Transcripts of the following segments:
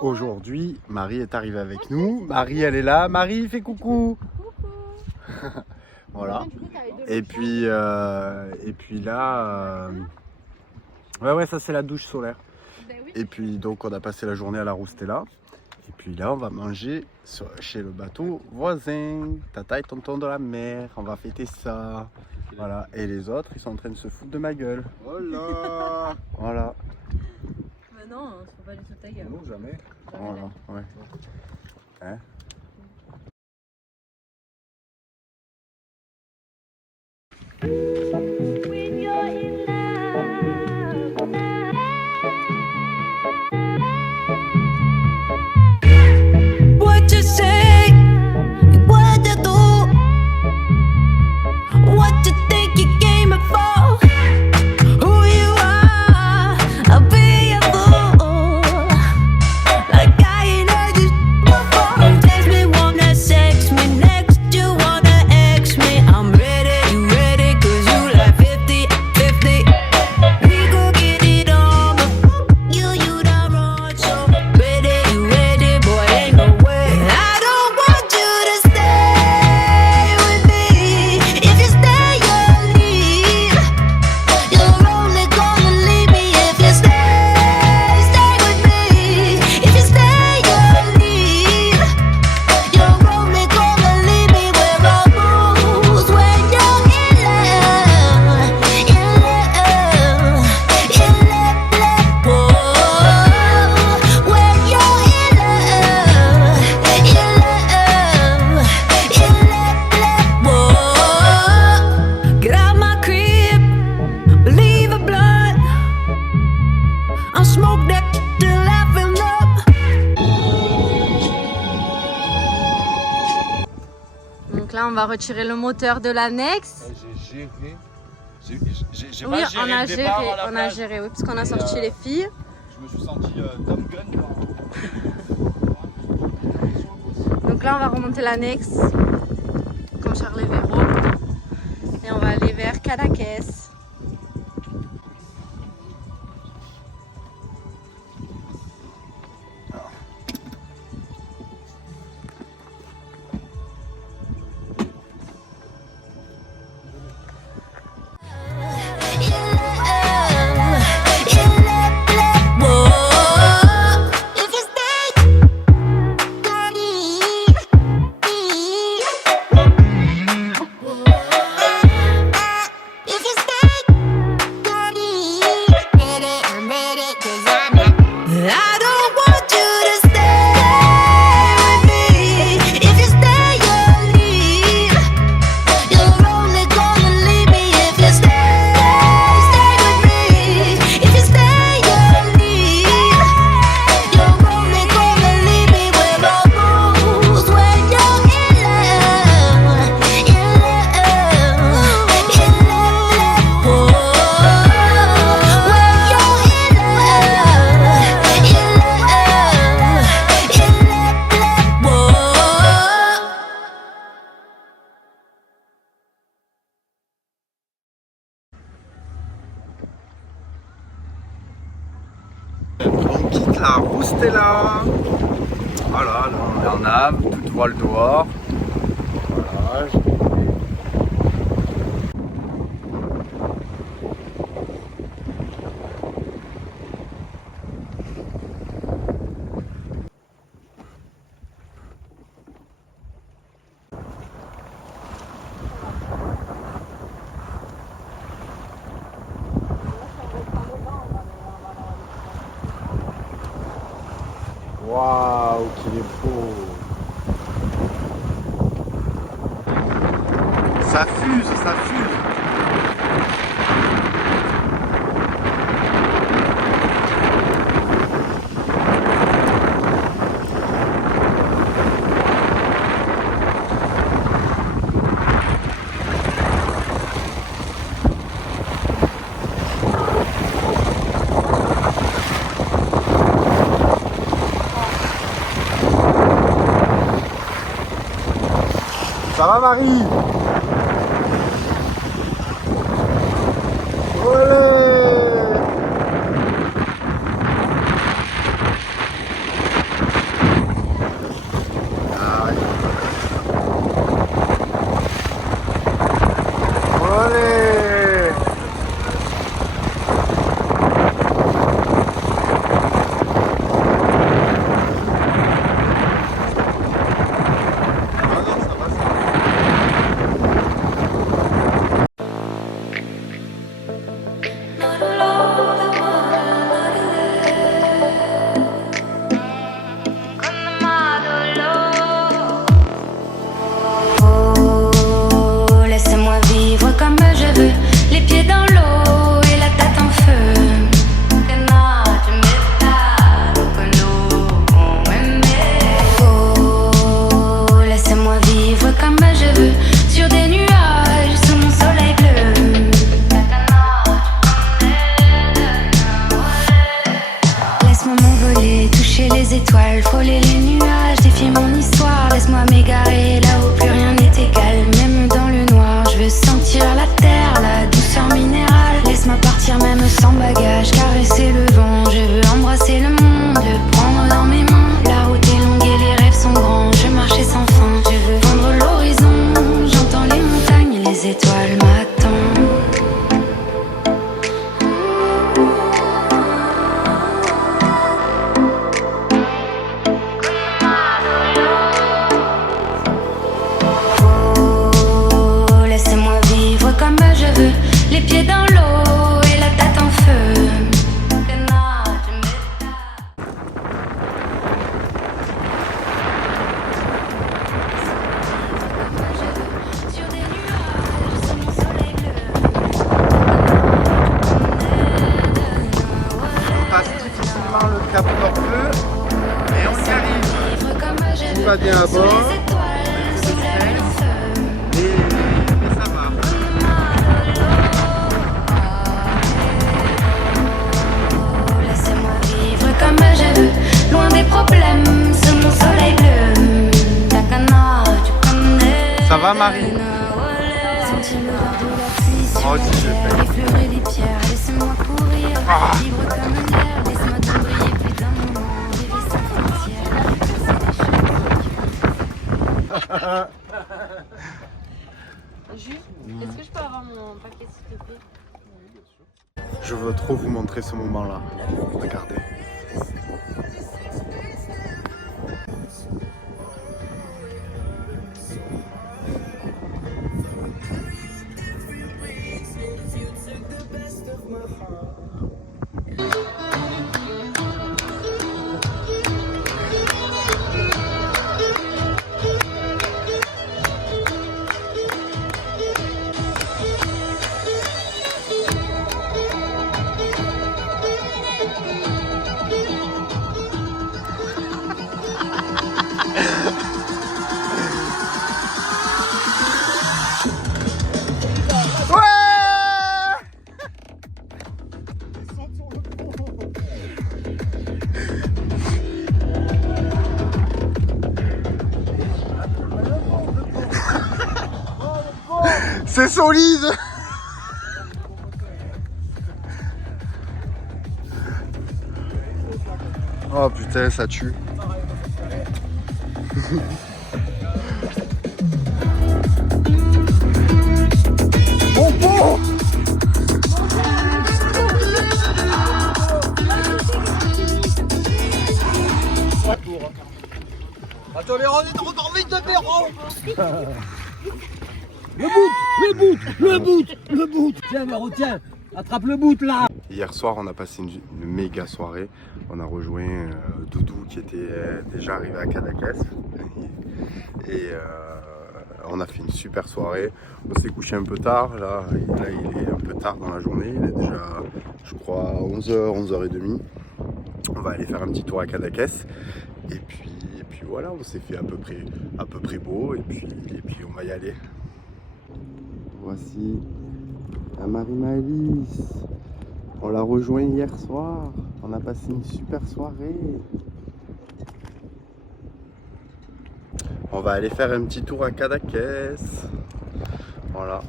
Aujourd'hui, Marie est arrivée avec nous. Marie, elle est là. Marie, fais coucou. Voilà. Et puis là, ouais, ça c'est la douche solaire. Et puis donc on a passé la journée à la Roustella. Et puis là, on va manger chez le bateau voisin. Tata et tonton de la mer. On va fêter ça. Voilà. Et les autres, ils sont en train de se foutre de ma gueule. Voilà. Voilà. Mais non, faut pas du tout ta gueule. Non, jamais. Voilà. Ouais. Hein? What you say, what you do, what you think you came for, who you are, I'll be a fool, like I ain't heard you before. You text me, wanna sex me, next you wanna ex me, I'm ready, you ready, cause you like 50-50, we go get it on, but you done wrong, so ready, you ready, boy, ain't no way. I don't want you to stay with me. If you stay, you'll leave. You're only gonna leave me if you stay. Stay with me. If you stay, you'll leave. You're only gonna leave me where I lose when you're in love. In love. In love. Whoa. When you're in love. In love. In love. Whoa. Get out my crib. Leave a blunt. I'll smoke that till I fill up. Donc là, on va retirer le moteur de l'annexe. J'ai géré. J'ai Oui, pas géré le départ à la on a plage. géré, oui, parce qu'on a Et, sorti les filles. Je me suis senti Tom Gun. Donc là, on va remonter l'annexe, comme Charles et Véro. Et on va aller vers Cadaqués. I don't want you to stay with me. If you stay, you'll leave. You're only gonna leave me if you stay. Stay with me. If you stay, you'll leave. You're only gonna leave me where I lose when you're in love. In love. In love. Whoa. When you're in love. In love. In love. Whoa. On quitte la Roustella. Voilà, là on est en ave, toute voile dehors. Voilà. Waouh, qu'il est beau! Ça fuse, ça fuse! Ça va Marie? Olé! étoiles, frôler les nuages, défier mon histoire. Laisse-moi m'égarer là où plus rien n'est égal. Même dans le noir, je veux sentir la terre, la douceur minérale. Laisse-moi partir même sans bagage, caresser le vent. Je veux embrasser le monde, le prendre dans mes mains. La route est longue et les rêves sont grands. Je veux marcher sans fin, je veux vendre l'horizon. J'entends les montagnes, les étoiles m'attendent. Les pieds dans l'eau et la tête en feu. Sur des nuages, sous mon soleil bleu. On passe difficilement le cap Nord-Bleu et on y arrive. Tout va bien à bord. Loin des problèmes, sous mon soleil bleu. Takana, tu connais. Ça va Marie? Sentir l'odeur de la pluie sur Moi aussi j'ai fait. effleurer les pierres, laissez-moi courir. Libre comme l'air, laisse-moi te briller plus d'un moment. Rêver sans frontières. Jules, est-ce que je peux avoir mon paquet s'il te plaît? Je veux trop vous montrer ce moment-là. Regardez. C'est solide. Oh putain, ça tue. Mon pot. Attends, Véron, on est encore vite de Véron. Le boot. Tiens, Véro, tiens. Attrape le boot là. Hier soir, on a passé une méga soirée. On a rejoint Doudou qui était déjà arrivé à Cadaqués. Et on a fait une super soirée. On s'est couché un peu tard. Là, il est un peu tard dans la journée. Il est déjà, je crois, 11h, 11h30. On va aller faire un petit tour à Cadaqués. Et puis voilà, on s'est fait à peu près beau. Et puis on va y aller. Voici la Marie-Maëlys. On l'a rejoint hier soir. On a passé une super soirée. On va aller faire un petit tour à Cadaqués. Voilà.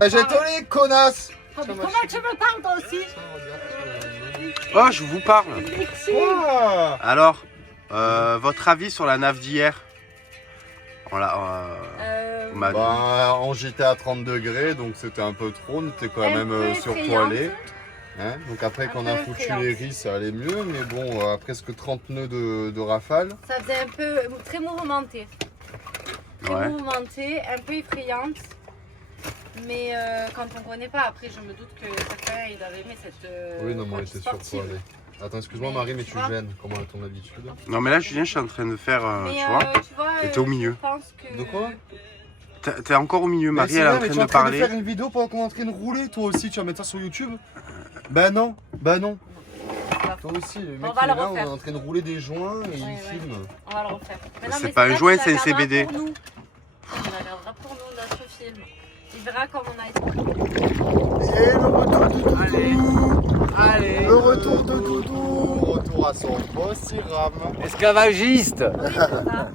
J'ai tollé, connasse. Oh, mais comment tu me parles toi aussi? Oh, je vous parle. Quoi? Alors, votre avis sur la nave d'hier? Voilà. Bah, on j'étais à 30 degrés, donc c'était un peu trop. On était quand même surpoilé. Hein, donc après qu'on a foutu les riz, ça allait mieux, mais bon, à presque 30 nœuds de rafale. Ça faisait un peu très mouvementé. Très mouvementé, un peu effrayante. Mais quand on connaît pas, après je me doute que certains il avait aimé cette. Oui, non, moi j'étais surpoilé. Attends, excuse-moi Marie, mais tu gênes, comme à ton habitude. Non, mais là, Julien, je suis en train de faire. Tu vois, et t'es au milieu. Je pense que... De quoi? T'es encore au milieu, Marie, elle est en train de parler. Tu es en train de faire une vidéo pendant qu'on est en train de rouler, toi aussi, tu vas mettre ça sur YouTube? Bah non. Toi aussi, le mec il est là, on est en train de rouler des joints et il filme. On va le refaire. C'est pas un joint, c'est un CBD. Il regardera pour nous notre film. Il verra comme on a été. Et le retour de Doudou. Allez, le retour de Doudou. retour à son poste, il rame. Esclavagiste. Oui, c'est ça.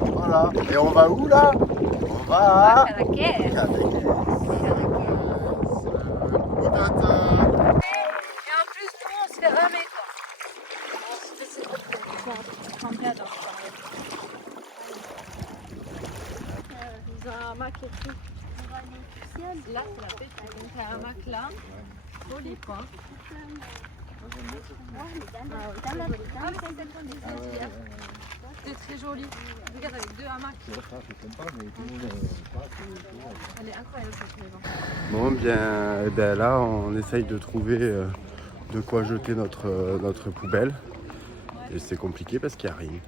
Voilà. Et on va où là? On va à Cadaqués. Cadaqués. Et en plus, nous, on se fait ramer, quoi. On se fait tremper à danse. Ils ont un hamac et tout. Là, c'est la pêche. Donc, il y a un hamac là. Joli, quoi. C'est très joli. Regarde, avec 2 hamacs. Elle est incroyable, cette maison. Bon, bien, eh ben là, on essaye de trouver de quoi jeter notre poubelle. Et c'est compliqué parce qu'il n'y a rien.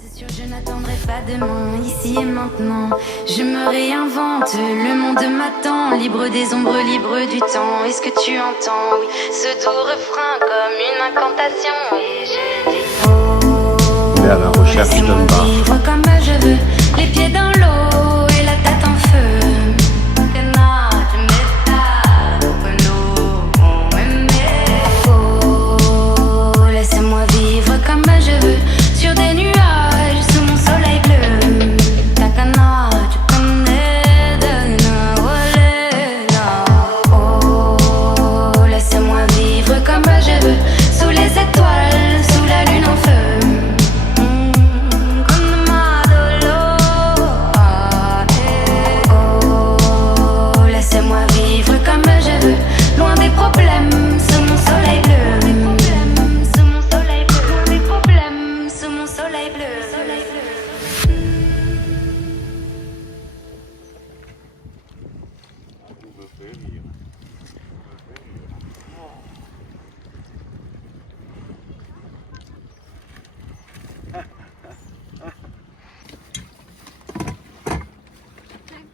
C'est sûr, je n'attendrai pas demain, ici et maintenant. Je me réinvente, le monde m'attend. Libre des ombres, libre du temps. Est-ce que tu entends, oui, ce doux refrain comme une incantation. Et je dis, On est à la recherche laissez-moi d'un bar. vivre comme je veux, les pieds dans l'eau et la tête en feu. Que non, tu m'étales, que nous, oh, laissez-moi vivre comme je veux, sur des nuages, sous mon soleil bleu. Takana, tu connais de oh, laissez-moi vivre comme je veux, sous les étoiles, sous la lune en feu. Oh, laissez-moi vivre comme je veux, loin des problèmes, sous mon soleil bleu. Sous mon soleil bleu, loin des problèmes, sous mon soleil bleu.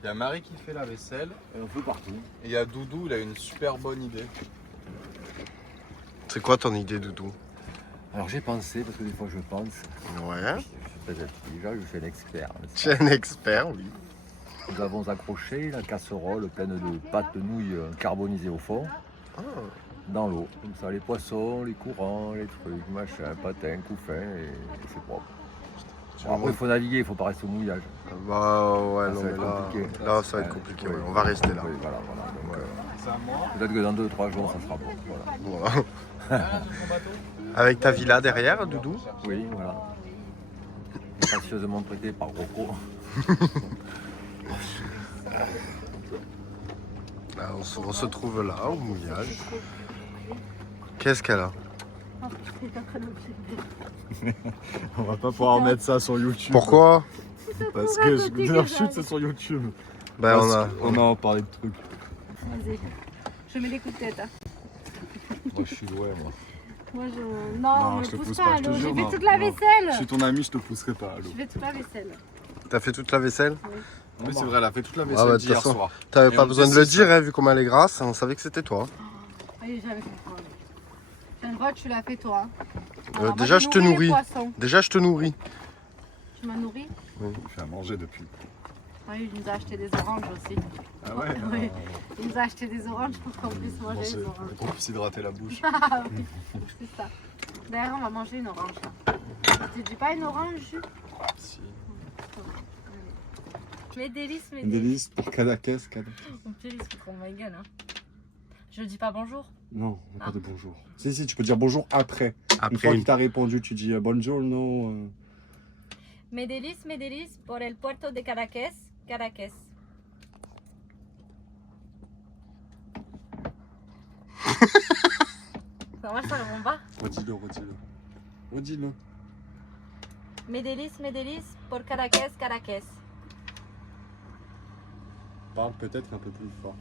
Il y a Marie qui fait la vaisselle Et on fait partout. et il y a Doudou, il a une super bonne idée. C'est quoi ton idée, Doudou? Alors j'ai pensé, parce que des fois je pense, Ouais. déjà je suis un expert. Tu es un expert, oui. Nous avons accroché la casserole pleine de pâtes de nouilles carbonisées au fond, dans l'eau. Comme ça, les poissons, les courants, les trucs, machin, patins, couffins, et c'est propre. Bon, après, il faut naviguer, il faut pas rester au mouillage. Bah ouais, Ça non, va mais être là, compliqué. là, ça va être compliqué. Ouais. On va rester là. Oui, voilà. Donc, peut-être que dans 2-3 jours, ça sera bon. Voilà. Voilà. Avec ta villa derrière, Doudou? Oui, voilà. Gracieusement prêté par Rocco. Là, on se trouve là, au mouillage. Qu'est-ce qu'elle a? On va pas pouvoir mettre ça sur YouTube. Pourquoi? Parce que je chute, c'est sur YouTube. Ben, On a parlé de trucs. Vas-y. Je mets des coups de tête. Hein. Moi je suis loin moi. Moi, je. Non, je te me pousse pousse pas pas, à je te l'eau. J'ai jure, fait non, toute la non. vaisselle. Je suis ton ami, je te pousserai pas à l'eau. Je fais toute la vaisselle. T'as fait toute la vaisselle? Oui, c'est vrai, elle a fait toute la Ah vaisselle bah, de toute d'hier façon, soir. T'avais Et pas on besoin de sait le si dire, ça- hein, vu comment elle est grasse, on savait que c'était toi. Allez, j'avais contrôle. Une fois que tu l'as fait toi. Déjà, moi, je te nourris les nourris. poissons. Déjà, je te nourris. Tu m'as nourri? Je fais à manger depuis. Oui, il nous a acheté des oranges aussi. Ah ouais Oui. Il nous a acheté des oranges pour qu'on puisse manger les oranges. Qu'on puisse hydrater la bouche. Ah oui, c'est ça. D'ailleurs, on va manger une orange là. Tu dis pas une orange, jus? Si. Mes délices, mes Une délices. délice pour Cadaqués. Mon délice, c'est trop ma gueule. Hein. Je dis pas bonjour. Non, on n'a pas de bonjour. Si, tu peux dire bonjour après. Une fois Après, qu'il t'a répondu, tu dis bonjour, non. Mes délices por el puerto de Cadaqués, Cadaqués. Ça marche, ça répond pas. Redis-le. Redis-le. Mes délices por Cadaqués, Cadaqués. Parle peut-être un peu plus fort.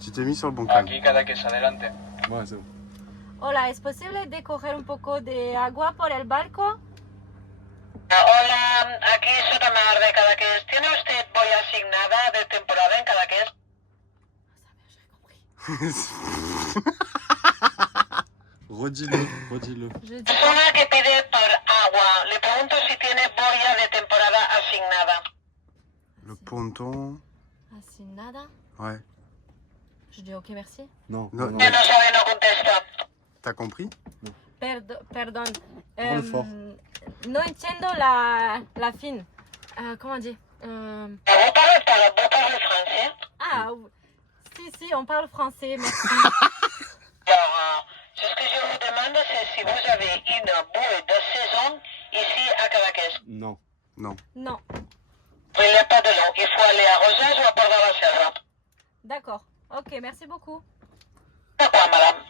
tu t'es mis sur le bon calme. Aquí Cadaqués, adelante. Ouais, c'est bon. Hola, ¿es posible de coger un poco de agua por el barco? Hola, aquí Sotamar de Cadaqués. ¿Tiene usted boya asignada de temporada en Cadaqués? Redis-le. Je dis Persona que pide por agua. Le pregunto si tiene boya de temporada asignada. Le ponton. así nada. Ouais. Je je dis ok, merci. Non, Non, non, Que no sabe, no contesta. T'as compris? Pardon. Parle fort. No entiendo la fin. Comment dire Vous parlez français? Ah, si, on parle français, merci. Alors, ce que je vous demande, c'est si vous avez une bouée de saison ici à Cadaqués. Non. Non. Non, Il n'y a pas de l'eau. Il faut aller à Rosas ou à Port de la Selva. d'accord. Ok, merci beaucoup. D'accord, madame.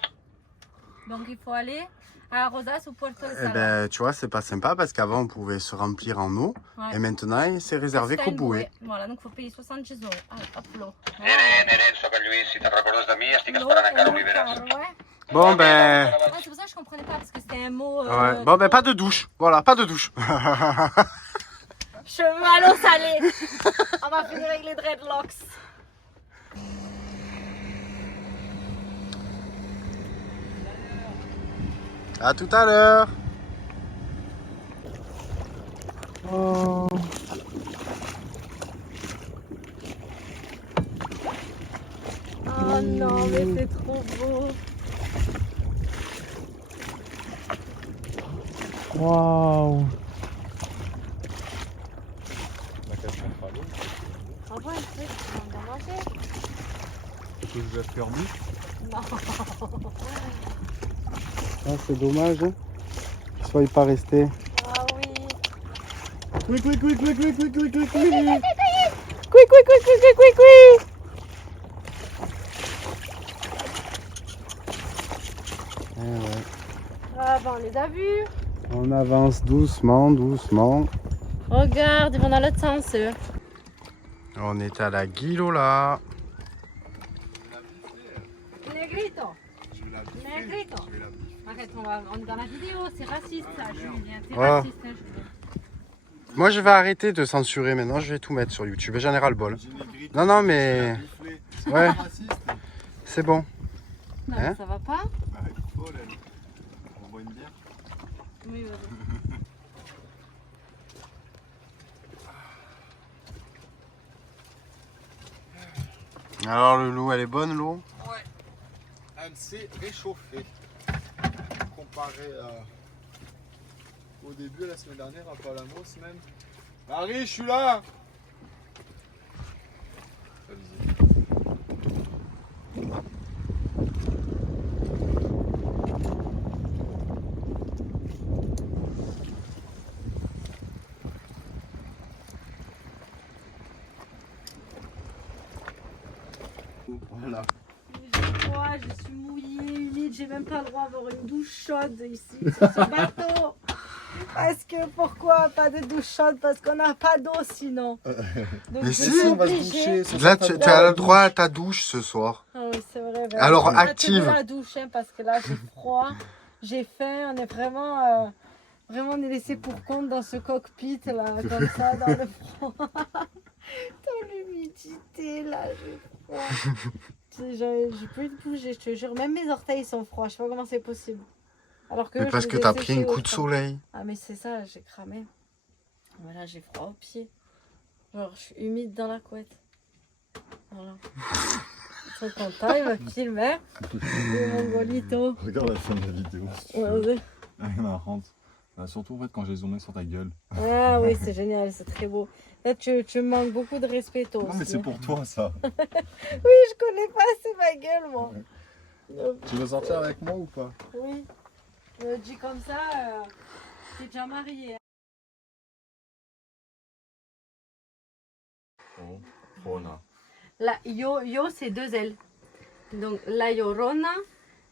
Donc il faut aller à Rosas ou Puerto de Eh Sala. ben, tu vois, c'est pas sympa parce qu'avant, on pouvait se remplir en eau. Ouais. Et maintenant, c'est réservé T'as qu'aux une bouées. Voilà, donc il faut payer 70 €. Ah, hop, l'eau. Nere, soc el Lluís. Si te'n recordes de mi, estic esperant encara un Oliveres. Ouais. Bon, ben... Ah, c'est pour ça que je comprenais pas, parce que c'était un mot... Ouais. Bon, ben, pas de douche. Voilà, pas de douche. Cheveux à l'eau salée. On va finir avec les dreadlocks. À tout à l'heure. Oh. Oh non, mais c'est trop beau. Waouh. Ah ouais, tu vas bien manger. Que je vais faire nu. Non. Ah, c'est dommage, hein, qu'il soit pas resté. Ah oui. Quick, quick, quick, quick, quick, quick, quick, quick, quick. Quick, quick, quick, quick, quick, quick, quick. Ouais. Ah ben, on les a vus. On avance doucement, doucement. Regarde, ils vont dans l'autre sens, eux. On est à la Guilola. Negrito. Negrito. Arrête, on est dans la vidéo, c'est raciste ça, Julien. C'est Oh. raciste, hein, Julien. Moi, je vais arrêter de censurer maintenant. Je vais tout mettre sur YouTube. Et j'en ai ras le bol. Non, non, mais... Ouais, c'est bon. Non, Hein? ça va pas? On boit une bière. Oui, vas-y. Alors, le loup, elle est bonne, l'eau? Elle s'est réchauffée. Comparé au début, la semaine dernière, à Palamos même. Marie, je suis là! Voilà. J'ai froid, je suis mouillée, humide, j'ai même pas le droit d'avoir une douche chaude ici sur ce bateau. Parce que pourquoi pas de douche chaude? Parce qu'on n'a pas d'eau sinon. Donc, Mais je si, suis on va se obligée. doucher. Là, tu as le droit à ta douche ce soir. Ah oui, c'est vrai. Alors, on va active. tenir la douche hein, parce que là j'ai froid, j'ai faim, on est vraiment, vraiment on est laissé pour compte dans ce cockpit là, comme ça, dans le froid. Dans l'humidité là, j'ai froid. J'ai plus de bouger, je te jure, même mes orteils sont froids, je sais pas comment c'est possible. Alors que Mais je parce les que ai t'as pris séchés un coup au de fond. soleil. Ah mais c'est ça, j'ai cramé. Voilà, j'ai froid aux pieds. Genre, je suis humide dans la couette. Voilà. Ils sont contents, ils me filment, hein. C'est mon golito. Regarde la fin de la vidéo. Ouais. Elle est marrante. Surtout en fait quand j'ai zoomé sur ta gueule. Ah oui, c'est génial, c'est très beau. Là, tu me manques beaucoup de respect, toi Non mais aussi. c'est pour toi ça. Oui, je connais pas assez ma gueule, moi. Tu veux sortir avec moi ou pas? Oui. Je me dis comme ça, t'es déjà mariée. Oh, Rona. La yo c'est deux L. Donc la Llorona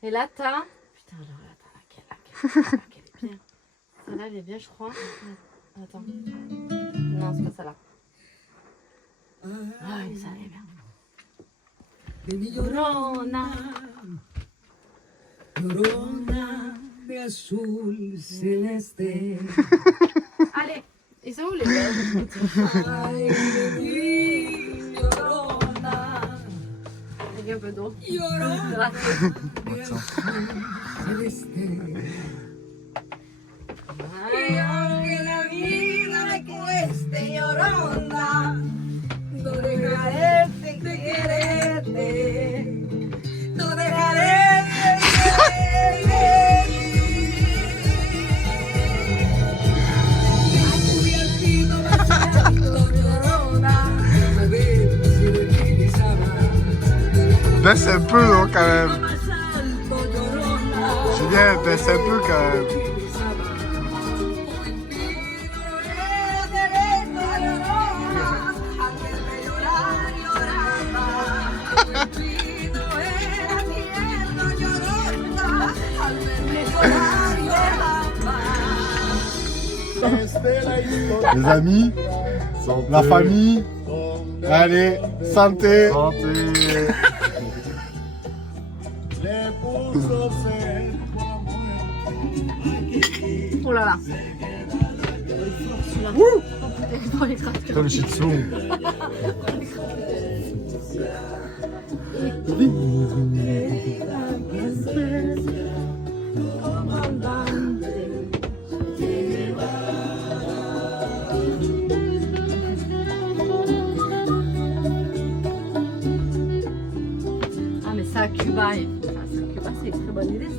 et la ta. Putain, alors laquelle est bien. Celle-là, elle est bien, je crois. Attends. Non, c'est pas celle-là. Ah oui, ça elle est bien. Llorona. Corona de azul celeste. Allez, ils sont où les belles? Ay, mi Llorona, Il y a un peu d'eau. Llorona de azul celeste. Y aunque la vida me cueste, Llorona, no dejaré de quererte. Baisse un peu non, quand même. Julien, baisse un peu quand même. Les amis, la famille, allez, santé. Oh là là. Comme Shih Tzu. Ah mais ça à Cuba, Cuba c'est une très bonne idée ça.